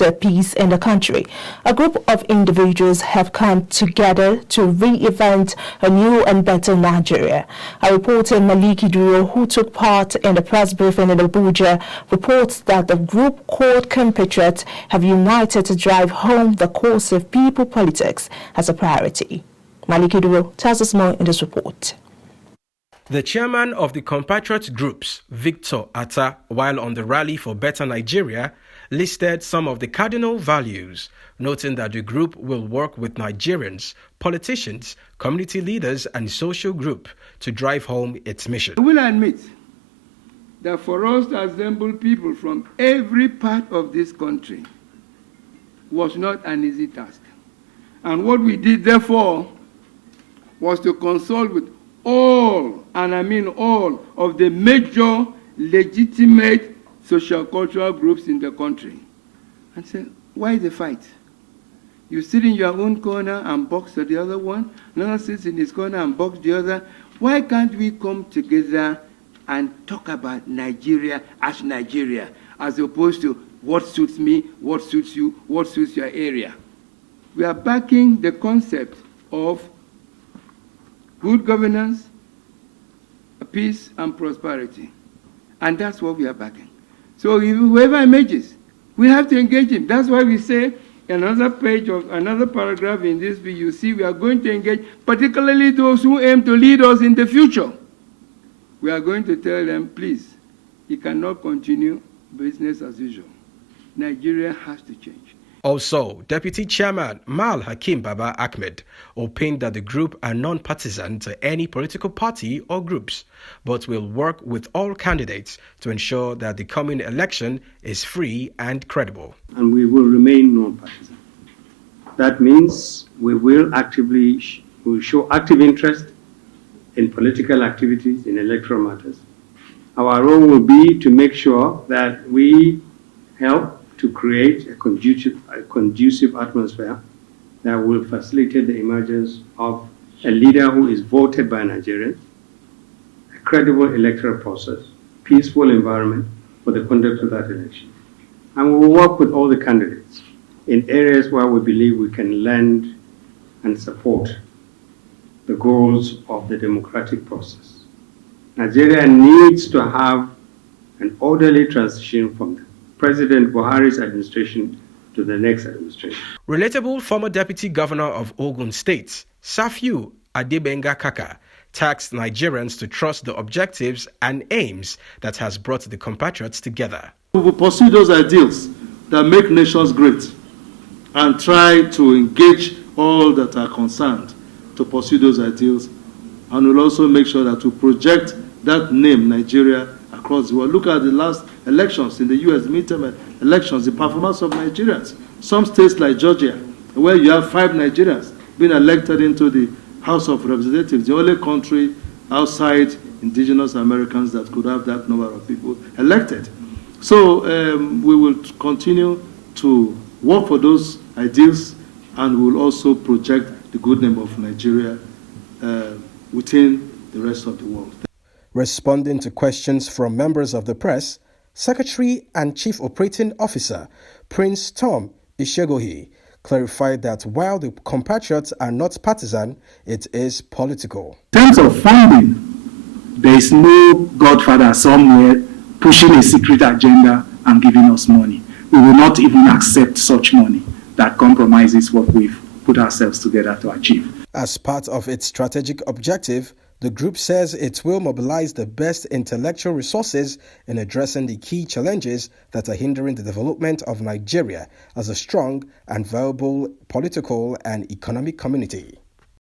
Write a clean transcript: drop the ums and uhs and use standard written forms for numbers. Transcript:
foster peace in the country. A group of individuals have come together to re-invent a new and better Nigeria. Our reporter Maliki Duro, who took part in the press briefing in Abuja, reports that the group called compatriots have united to drive home the cause of people politics as a priority. Maliki Duro tells us more in this report. The chairman of the compatriot groups, Victor Atta, while on the Rally for Better Nigeria, listed some of the cardinal values, noting that the group will work with Nigerians, politicians, community leaders and social groups to drive home its mission. I will admit that for us to assemble people from every part of this country was not an easy task. And what we did, therefore, was to consult with all, and I mean all, of the major legitimate social cultural groups in the country and say, why the fight? You sit in your own corner and box the other one, another sits in his corner and box the other. Why can't we come together and talk about Nigeria, as opposed to what suits me, what suits you, what suits your area? We are backing the concept of good governance, peace, and prosperity. And that's what we are backing. So whoever emerges, we have to engage him. That's why we say in another page of another paragraph in this bill, you see we are going to engage particularly those who aim to lead us in the future. We are going to tell them, please, you cannot continue business as usual. Nigeria has to change. Also, Deputy Chairman Hakeem Ahmed opined that the group are non-partisan to any political party or groups, but will work with all candidates to ensure that the coming election is free and credible. And we will remain non-partisan. That means we will show active interest in political activities, in electoral matters. Our role will be to make sure that we help to create a conducive atmosphere that will facilitate the emergence of a leader who is voted by Nigerians, a credible electoral process, peaceful environment for the conduct of that election. And we will work with all the candidates in areas where we believe we can lend and support the goals of the democratic process. Nigeria needs to have an orderly transition from President Buhari's administration to the next administration. Relatable former Deputy Governor of Ogun State, Safiu Adebenga Kaka, tasked Nigerians to trust the objectives and aims that has brought the compatriots together. We will pursue those ideals that make nations great and try to engage all that are concerned to pursue those ideals, and we'll also make sure that we project that name, Nigeria, across the world. Look at the last elections in the U.S., midterm elections, the performance of Nigerians. Some states like Georgia, where you have 5 Nigerians being elected into the House of Representatives, the only country outside indigenous Americans that could have that number of people elected. So we will continue to work for those ideals, and we will also project the good name of Nigeria within the rest of the world. Responding to questions from members of the press, Secretary and Chief Operating Officer Prince Tom Ishegohi clarified that while the compatriots are not partisan, it is political. In terms of funding, there is no godfather somewhere pushing a secret agenda and giving us money. We will not even accept such money that compromises what we've put ourselves together to achieve. As part of its strategic objective, the group says it will mobilize the best intellectual resources in addressing the key challenges that are hindering the development of Nigeria as a strong and viable political and economic community.